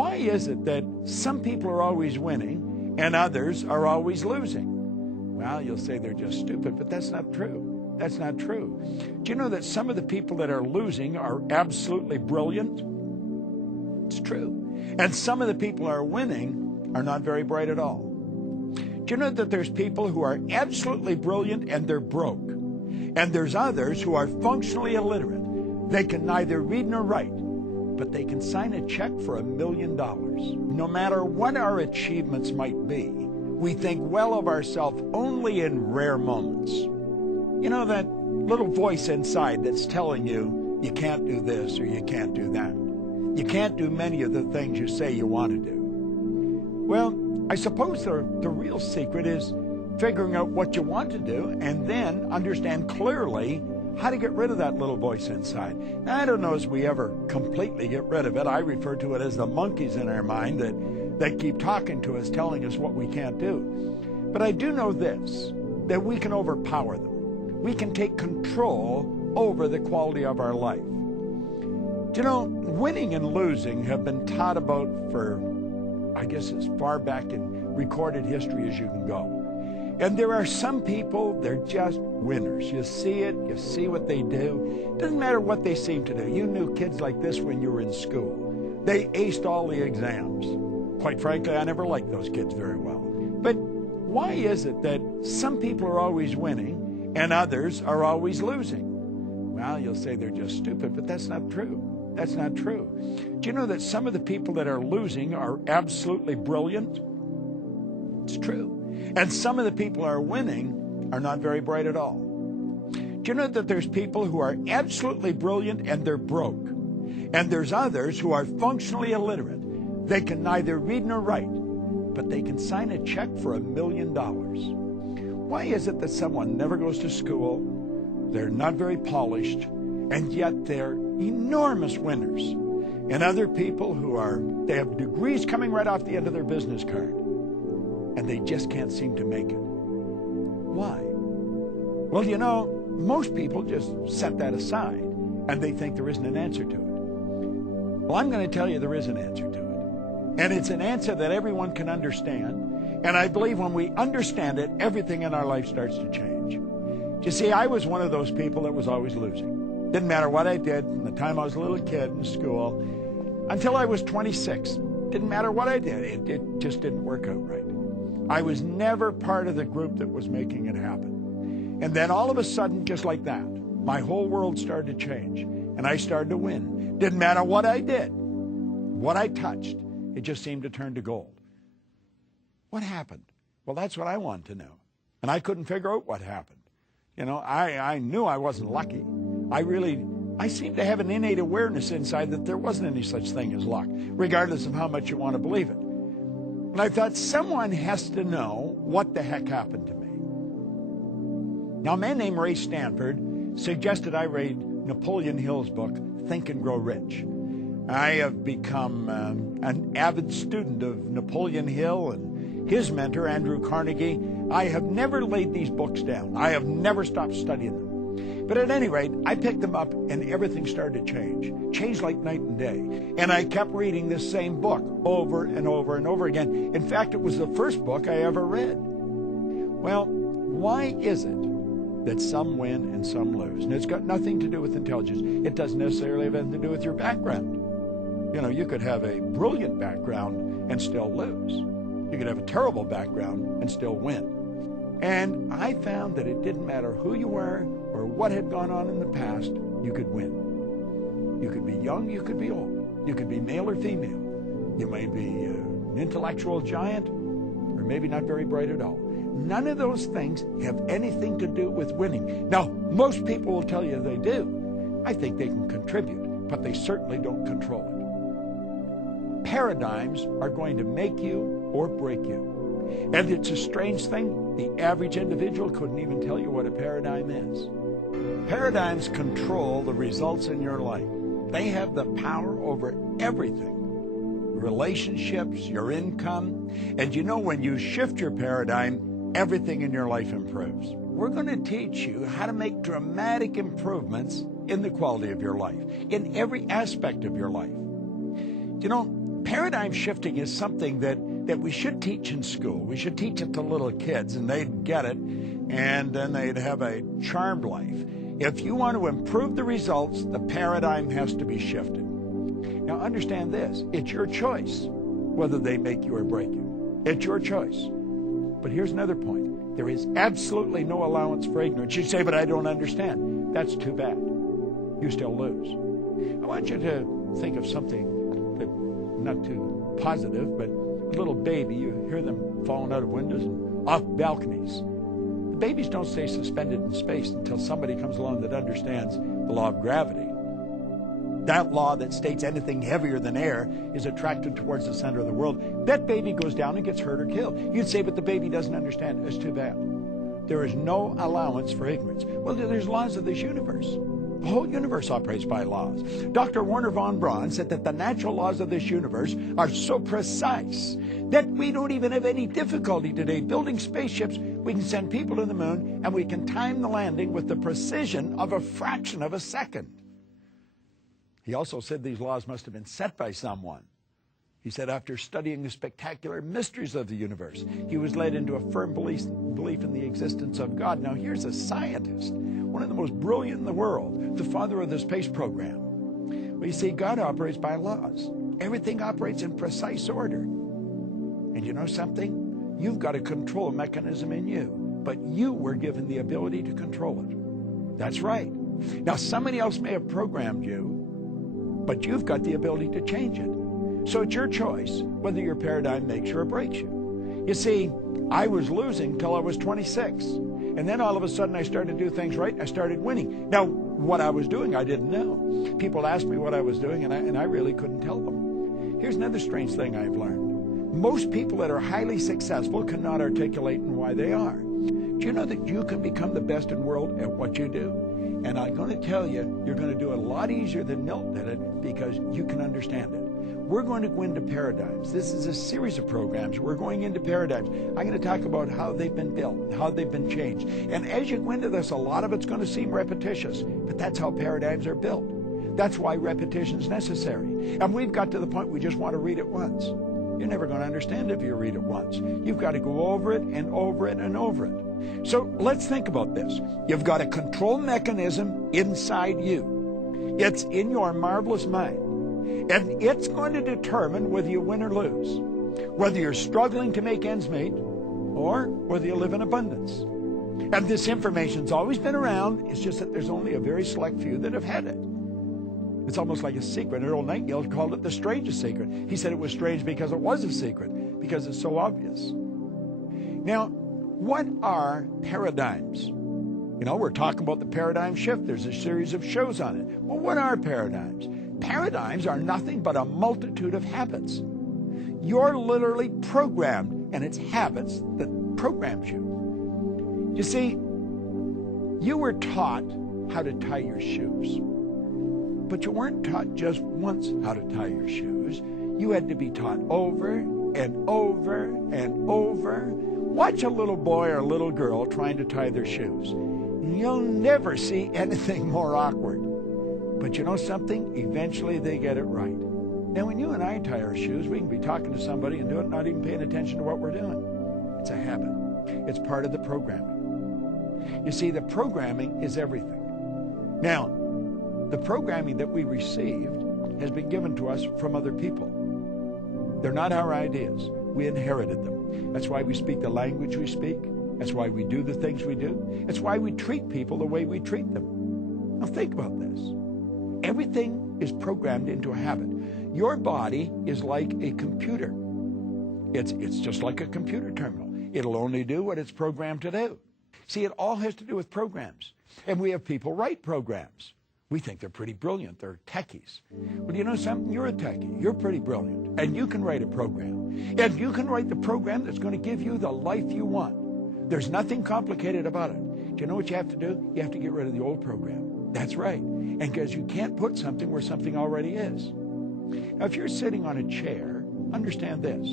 why is it that some people are always winning and others are always losing? Well, you'll say they're just stupid, but that's not true. That's not true. Do you know that some of the people that are losing are absolutely brilliant? It's true. And some of the people who are winning are not very bright at all. Do you know that there's people who are absolutely brilliant and they're broke? And there's others who are functionally illiterate. They can neither read nor write, but they can sign a check for $1 million. No matter what our achievements might be, we think well of ourselves only in rare moments. You know, that little voice inside that's telling you, you can't do this or you can't do that. You can't do many of the things you say you want to do. Well, I suppose the real secret is figuring out what you want to do and then understand clearly how to get rid of that little voice inside. Now, I don't know as we ever completely get rid of it. I refer to it as the monkeys in our mind that keep talking to us, telling us what we can't do. But I do know this, that we can overpower them. We can take control over the quality of our life. Do you know, winning and losing have been taught about for, I guess, as far back in recorded history as you can go. And there are some people, they're just winners. You see it, you see what they do. Doesn't matter what they seem to do. You knew kids like this when you were in school. They aced all the exams. Quite frankly, I never liked those kids very well. But why is it that some people are always winning and others are always losing? Well, you'll say they're just stupid, but that's not true. That's not true. Do you know that some of the people that are losing are absolutely brilliant? It's true. And some of the people who are winning are not very bright at all. Do you know that there's people who are absolutely brilliant and they're broke? And there's others who are functionally illiterate. They can neither read nor write, but they can sign a check for $1 million. Why is it that someone never goes to school, they're not very polished, and yet they're enormous winners? And other people they have degrees coming right off the end of their business card, and they just can't seem to make it. Why? Well, you know, most people just set that aside, and they think there isn't an answer to it. Well, I'm going to tell you there is an answer to it. And it's an answer that everyone can understand. And I believe when we understand it, everything in our life starts to change. You see, I was one of those people that was always losing. Didn't matter what I did from the time I was a little kid in school until I was 26. Didn't matter what I did. It just didn't work out right. I was never part of the group that was making it happen. And then all of a sudden, just like that, my whole world started to change. And I started to win. Didn't matter what I did, what I touched, it just seemed to turn to gold. What happened? Well, that's what I wanted to know. And I couldn't figure out what happened. You know, I knew I wasn't lucky. I seemed to have an innate awareness inside that there wasn't any such thing as luck, regardless of how much you want to believe it. And I thought, someone has to know what the heck happened to me. Now, a man named Ray Stanford suggested I read Napoleon Hill's book, Think and Grow Rich. I have become an avid student of Napoleon Hill and his mentor, Andrew Carnegie. I have never laid these books down. I have never stopped studying them. But at any rate, I picked them up and everything started to change. Changed like night and day. And I kept reading this same book over and over and over again. In fact, it was the first book I ever read. Well, why is it that some win and some lose? And it's got nothing to do with intelligence. It doesn't necessarily have anything to do with your background. You know, you could have a brilliant background and still lose. You could have a terrible background and still win. And I found that it didn't matter who you were or what had gone on in the past, you could win. You could be young, you could be old. You could be male or female. You may be an intellectual giant or maybe not very bright at all. None of those things have anything to do with winning. Now, most people will tell you they do. I think they can contribute, but they certainly don't control it. Paradigms are going to make you or break you. And it's a strange thing. The average individual couldn't even tell you what a paradigm is. Paradigms control the results in your life. They have the power over everything. Relationships, your income. And you know, when you shift your paradigm, everything in your life improves. We're going to teach you how to make dramatic improvements in the quality of your life, in every aspect of your life. You know, Paradigm shifting is something that we should teach in school. We should teach it to little kids, and they'd get it, and then they'd have a charmed life. If you want to improve the results, the paradigm has to be shifted. Now understand this, it's your choice whether they make you or break you. It's your choice. But here's another point. There is absolutely no allowance for ignorance. You say, but I don't understand. That's too bad. You still lose. I want you to think of something that, not too positive, but a little baby, you hear them falling out of windows and off balconies. The babies don't stay suspended in space until somebody comes along that understands the law of gravity. That law that states anything heavier than air is attracted towards the center of the world. That baby goes down and gets hurt or killed. You'd say, but the baby doesn't understand. It's too bad. There is no allowance for ignorance. Well, there's laws of this universe. The whole universe operates by laws. Dr. Werner von Braun said that the natural laws of this universe are so precise that we don't even have any difficulty today building spaceships. We can send people to the moon, and we can time the landing with the precision of a fraction of a second. He also said these laws must have been set by someone. He said after studying the spectacular mysteries of the universe, he was led into a firm belief in the existence of God. Now here's a scientist, one of the most brilliant in the world, the father of the space program. Well, you see, God operates by laws. Everything operates in precise order. And you know something? You've got a control mechanism in you, but you were given the ability to control it. That's right. Now somebody else may have programmed you, but you've got the ability to change it. So it's your choice whether your paradigm makes you or breaks you. You see, I was losing till I was 26. And then all of a sudden I started to do things right. I started winning. Now, what I was doing, I didn't know. People asked me what I was doing, and I really couldn't tell them. Here's another strange thing I've learned. Most people that are highly successful cannot articulate why they are. Do you know that you can become the best in the world at what you do? And I'm going to tell you, you're going to do it a lot easier than Milt did it because you can understand it. We're going to go into paradigms. This is a series of programs. We're going into paradigms. I'm going to talk about how they've been built, how they've been changed. And as you go into this, a lot of it's going to seem repetitious, but that's how paradigms are built. That's why repetition is necessary. And we've got to the point we just want to read it once. You're never going to understand if you read it once. You've got to go over it and over it and over it. So let's think about this. You've got a control mechanism inside you. It's in your marvelous mind. And it's going to determine whether you win or lose, whether you're struggling to make ends meet or whether you live in abundance. And this information's always been around. It's just that there's only a very select few that have had it. It's almost like a secret. Earl Nightingale called it the strangest secret. He said it was strange because it was a secret, because it's so obvious. Now, what are paradigms? You know, we're talking about the paradigm shift. There's a series of shows on it. Well, what are paradigms? Paradigms are nothing but a multitude of habits. You're literally programmed, and it's habits that programs you. You see, you were taught how to tie your shoes, but you weren't taught just once how to tie your shoes. You had to be taught over and over and over. Watch a little boy or a little girl trying to tie their shoes. You'll never see anything more awkward. But you know something? Eventually they get it right. Now when you and I tie our shoes, we can be talking to somebody and do it not even paying attention to what we're doing. It's a habit. It's part of the programming. You see, the programming is everything. Now, the programming that we received has been given to us from other people. They're not our ideas. We inherited them. That's why we speak the language we speak. That's why we do the things we do. It's why we treat people the way we treat them. Now think about this. Everything is programmed into a habit. Your body is like a computer. It's just like a computer terminal. It'll only do what it's programmed to do. See, it all has to do with programs. And we have people write programs. We think they're pretty brilliant. They're techies. Well, you know something? You're a techie. You're pretty brilliant. And you can write a program. And you can write the program that's going to give you the life you want. There's nothing complicated about it. Do you know what you have to do? You have to get rid of the old program. That's right. And because you can't put something where something already is. Now, if you're sitting on a chair, understand this.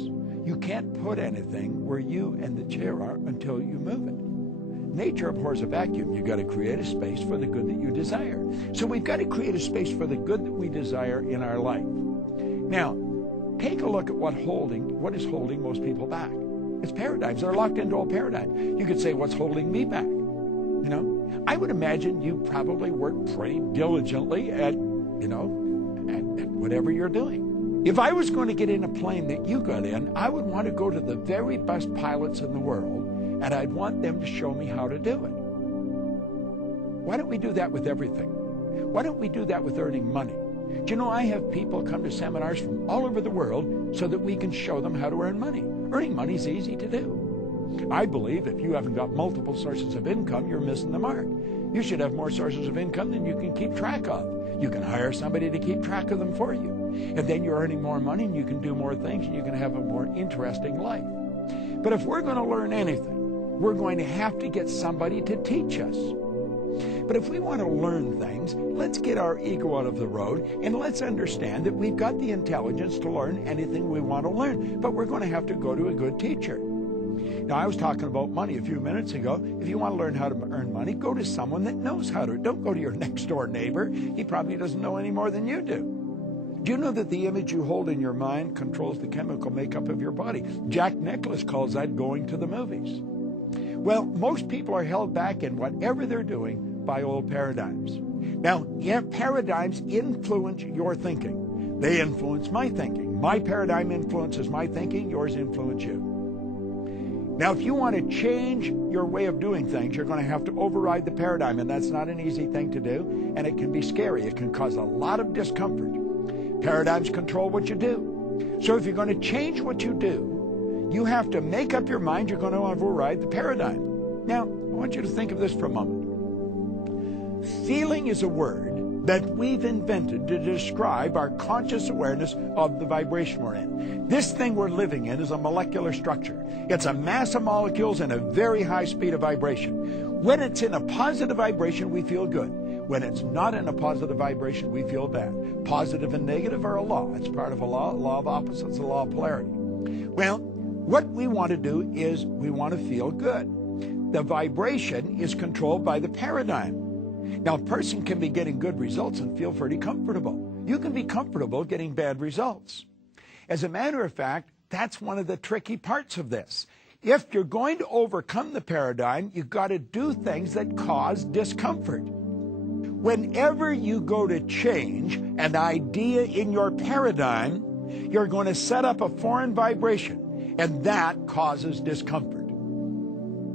You can't put anything where you and the chair are until you move it. Nature abhors a vacuum. You've got to create a space for the good that you desire. So we've got to create a space for the good that we desire in our life. Now, take a look at what is holding most people back. It's paradigms. They're locked into old paradigms. You could say, what's holding me back? You know, I would imagine you probably work pretty diligently at whatever you're doing. If I was going to get in a plane that you got in, I would want to go to the very best pilots in the world, and I'd want them to show me how to do it. Why don't we do that with everything? Why don't we do that with earning money? Do you know, I have people come to seminars from all over the world so that we can show them how to earn money. Earning money is easy to do. I believe if you haven't got multiple sources of income, you're missing the mark. You should have more sources of income than you can keep track of. You can hire somebody to keep track of them for you. And then you're earning more money and you can do more things and you can have a more interesting life. But if we're going to learn anything, we're going to have to get somebody to teach us. But if we want to learn things, let's get our ego out of the road and let's understand that we've got the intelligence to learn anything we want to learn. But we're going to have to go to a good teacher. Now, I was talking about money a few minutes ago. If you want to learn how to earn money, go to someone that knows how to. Don't go to your next door neighbor. He probably doesn't know any more than you do. Do you know that the image you hold in your mind controls the chemical makeup of your body? Jack Nicklaus calls that going to the movies. Well, most people are held back in whatever they're doing by old paradigms. Now, paradigms influence your thinking. They influence my thinking. My paradigm influences my thinking. Yours influence you. Now, if you want to change your way of doing things, you're going to have to override the paradigm, and that's not an easy thing to do, and it can be scary. It can cause a lot of discomfort. Paradigms control what you do. So if you're going to change what you do, you have to make up your mind you're going to override the paradigm. Now, I want you to think of this for a moment. Feeling is a word that we've invented to describe our conscious awareness of the vibration we're in. This thing we're living in is a molecular structure. It's a mass of molecules and a very high speed of vibration. When it's in a positive vibration, we feel good. When it's not in a positive vibration, we feel bad. Positive and negative are a law. It's part of a law of opposites, a law of polarity. Well, what we want to do is we want to feel good. The vibration is controlled by the paradigm. Now, a person can be getting good results and feel pretty comfortable. You can be comfortable getting bad results. As a matter of fact, that's one of the tricky parts of this. If you're going to overcome the paradigm, you've got to do things that cause discomfort. Whenever you go to change an idea in your paradigm, you're going to set up a foreign vibration, and that causes discomfort.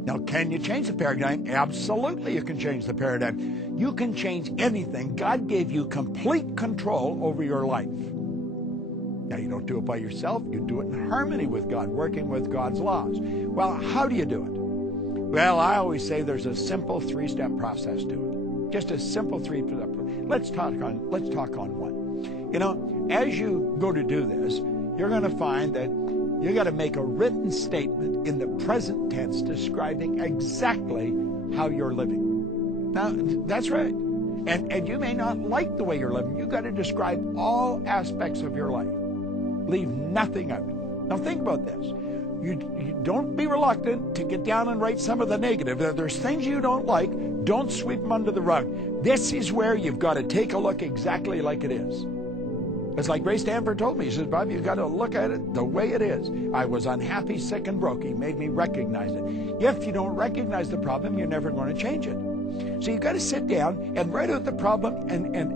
Now, can you change the paradigm? Absolutely, you can change the paradigm. You can change anything. God gave you complete control over your life. Now, you don't do it by yourself. You do it in harmony with God, working with God's laws. Well, how do you do it? Well, I always say there's a simple three-step process to it. Just a simple three-step. Let's talk on one. You know, as you go to do this, you're going to find that you got to make a written statement in the present tense describing exactly how you're living. Now, that's right. And you may not like the way you're living. You got to describe all aspects of your life. Leave nothing out. Now, think about this. You don't be reluctant to get down and write some of the negative. If there's things you don't like, don't sweep them under the rug. This is where you've got to take a look exactly like it is. It's like Ray Stanford told me. He says, Bob, you've got to look at it the way it is. I was unhappy, sick, and broke. He made me recognize it. If you don't recognize the problem, you're never going to change it. So you've got to sit down and write out the problem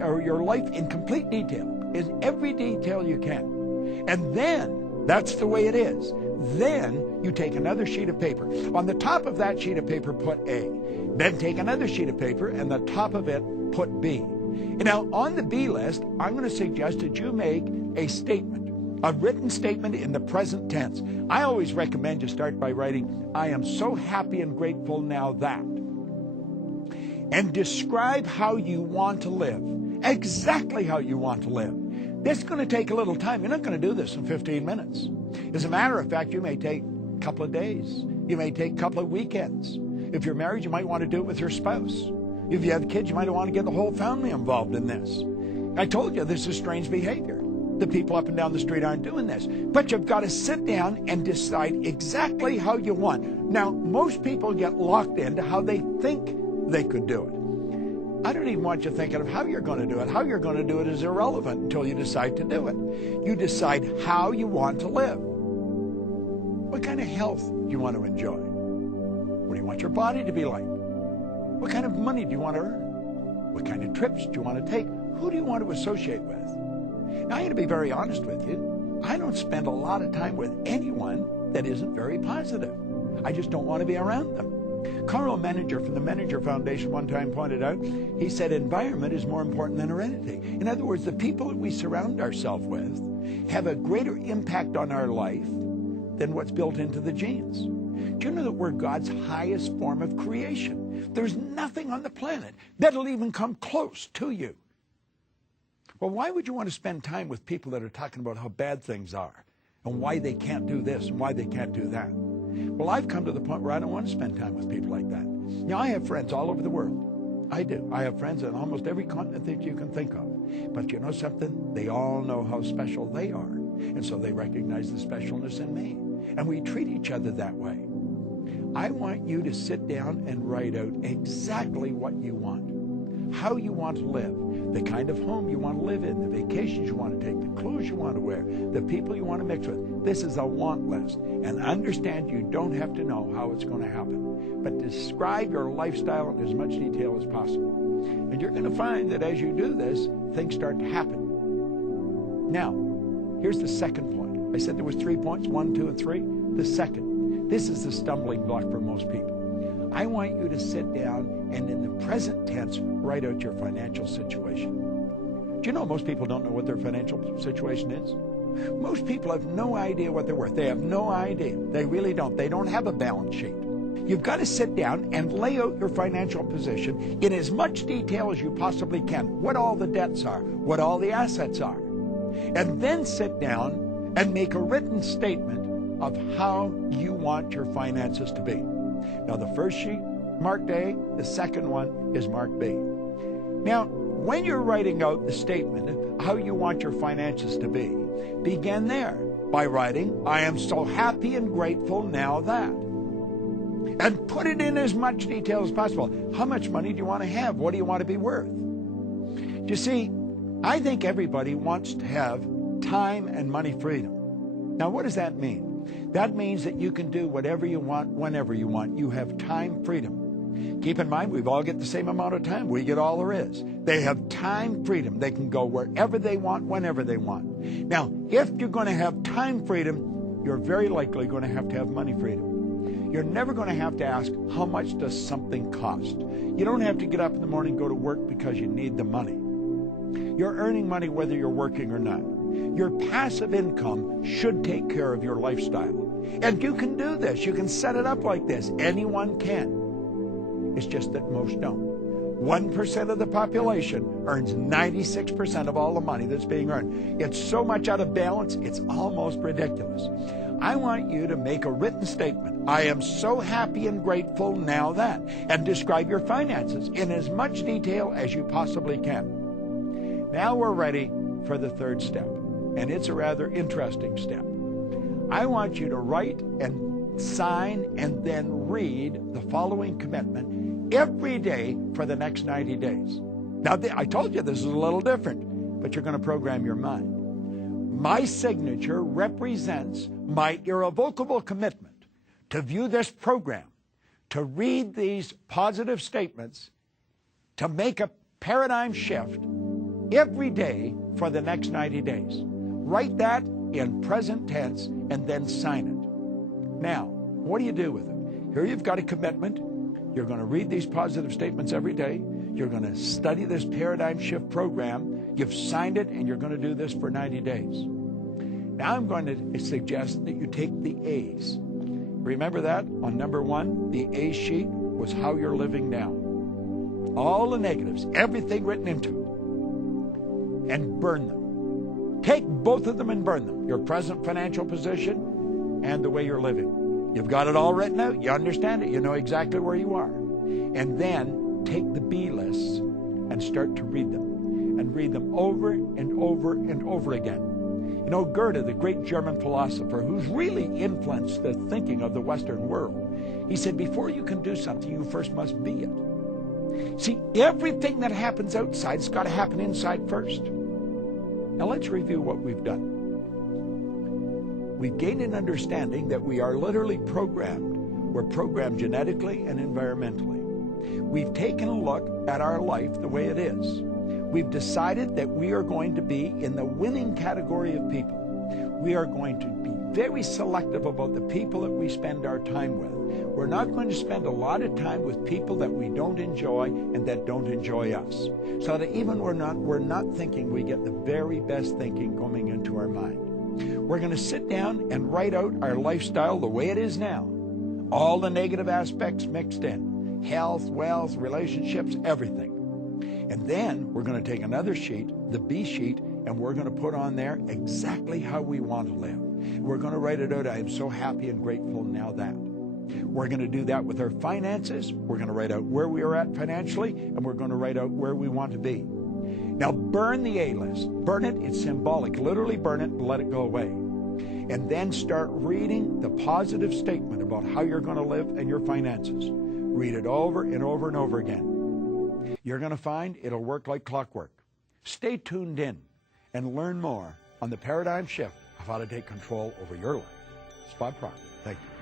or your life in complete detail, in every detail you can. And then, that's the way it is. Then you take another sheet of paper. On the top of that sheet of paper, put A. Then take another sheet of paper, and the top of it, put B. And now, on the B list, I'm going to suggest that you make a statement, a written statement in the present tense. I always recommend you start by writing, I am so happy and grateful now that. And describe how you want to live, exactly how you want to live. This is going to take a little time. You're not going to do this in 15 minutes. As a matter of fact, you may take a couple of days. You may take a couple of weekends. If you're married, you might want to do it with your spouse. If you have kids, you might want to get the whole family involved in this. I told you this is strange behavior. The people up and down the street aren't doing this. But you've got to sit down and decide exactly how you want. Now, most people get locked into how they think they could do it. I don't even want you thinking of how you're going to do it. How you're going to do it is irrelevant until you decide to do it. You decide how you want to live. What kind of health do you want to enjoy? What do you want your body to be like? What kind of money do you want to earn? What kind of trips do you want to take? Who do you want to associate with? Now, I'm going to be very honest with you. I don't spend a lot of time with anyone that isn't very positive. I just don't want to be around them. Carl Menninger from the Menninger Foundation one time pointed out, he said environment is more important than heredity. In other words, the people that we surround ourselves with have a greater impact on our life than what's built into the genes. Do you know that we're God's highest form of creation? There's nothing on the planet that'll even come close to you. Well, why would you want to spend time with people that are talking about how bad things are and why they can't do this and why they can't do that? Well, I've come to the point where I don't want to spend time with people like that. Now, I have friends all over the world. I do. I have friends on almost every continent that you can think of. But you know something? They all know how special they are. And so they recognize the specialness in me. And we treat each other that way. I want you to sit down and write out exactly what you want, how you want to live, the kind of home you want to live in, the vacations you want to take, the clothes you want to wear, the people you want to mix with. This is a want list. And understand you don't have to know how it's going to happen, but describe your lifestyle in as much detail as possible. And you're going to find that as you do this, things start to happen. Now, here's the second point. I said there was 3 points, 1, 2, and 3. The second, this is the stumbling block for most people. I want you to sit down and in the present tense, write out your financial situation. Do you know most people don't know what their financial situation is? Most people have no idea what they're worth. They have no idea. They really don't. They don't have a balance sheet. You've got to sit down and lay out your financial position in as much detail as you possibly can. What all the debts are, what all the assets are. And then sit down and make a written statement of how you want your finances to be. Now, the first sheet, marked A. The second one is marked B. Now, when you're writing out the statement of how you want your finances to be, begin there by writing, I am so happy and grateful now that. And put it in as much detail as possible. How much money do you want to have? What do you want to be worth? You see, I think everybody wants to have time and money freedom. Now, what does that mean? That means that you can do whatever you want, whenever you want. You have time freedom. Keep in mind, we've all get the same amount of time. We get all there is. They have time freedom. They can go wherever they want, whenever they want. Now, if you're going to have time freedom, you're very likely going to have money freedom. You're never going to have to ask, how much does something cost? You don't have to get up in the morning and go to work because you need the money. You're earning money whether you're working or not. Your passive income should take care of your lifestyle. And you can do this. You can set it up like this. Anyone can. It's just that most don't. 1% of the population earns 96% of all the money that's being earned. It's so much out of balance, it's almost ridiculous. I want you to make a written statement. I am so happy and grateful now that. And describe your finances in as much detail as you possibly can. Now we're ready for the third step. And it's a rather interesting step. I want you to write and sign and then read the following commitment every day for the next 90 days. Now, I told you this is a little different, but you're going to program your mind. My signature represents my irrevocable commitment to view this program, to read these positive statements, to make a paradigm shift every day for the next 90 days. Write that in present tense and then sign it. Now, what do you do with it? Here you've got a commitment. You're going to read these positive statements every day. You're going to study this paradigm shift program. You've signed it, and you're going to do this for 90 days. Now I'm going to suggest that you take the A's. Remember that on number 1, the A sheet was how you're living now. All the negatives, everything written into it, and burn them. Take both of them and burn them. Your present financial position and the way you're living. You've got it all written out. You understand it. You know exactly where you are. And then take the B lists and start to read them. And read them over and over and over again. You know, Goethe, the great German philosopher who's really influenced the thinking of the Western world, he said, before you can do something, you first must be it. See, everything that happens outside's got to happen inside first. Now let's review what we've done. We've gained an understanding that we are literally programmed. We're programmed genetically and environmentally. We've taken a look at our life the way it is. We've decided that we are going to be in the winning category of people. We are going to be very selective about the people that we spend our time with. We're not going to spend a lot of time with people that we don't enjoy and that don't enjoy us. So that even we're not thinking, we get the very best thinking coming into our mind. We're going to sit down and write out our lifestyle the way it is now. All the negative aspects mixed in. Health, wealth, relationships, everything. And then we're going to take another sheet, the B sheet, and we're going to put on there exactly how we want to live. We're going to write it out, I am so happy and grateful now that. We're going to do that with our finances. We're going to write out where we are at financially, and we're going to write out where we want to be. Now burn the A list. Burn it, it's symbolic. Literally burn it and let it go away. And then start reading the positive statement about how you're going to live and your finances. Read it over and over and over again. You're going to find it'll work like clockwork. Stay tuned in and learn more on the paradigm shift of how to take control over your life. It's Bob Proctor. Thank you.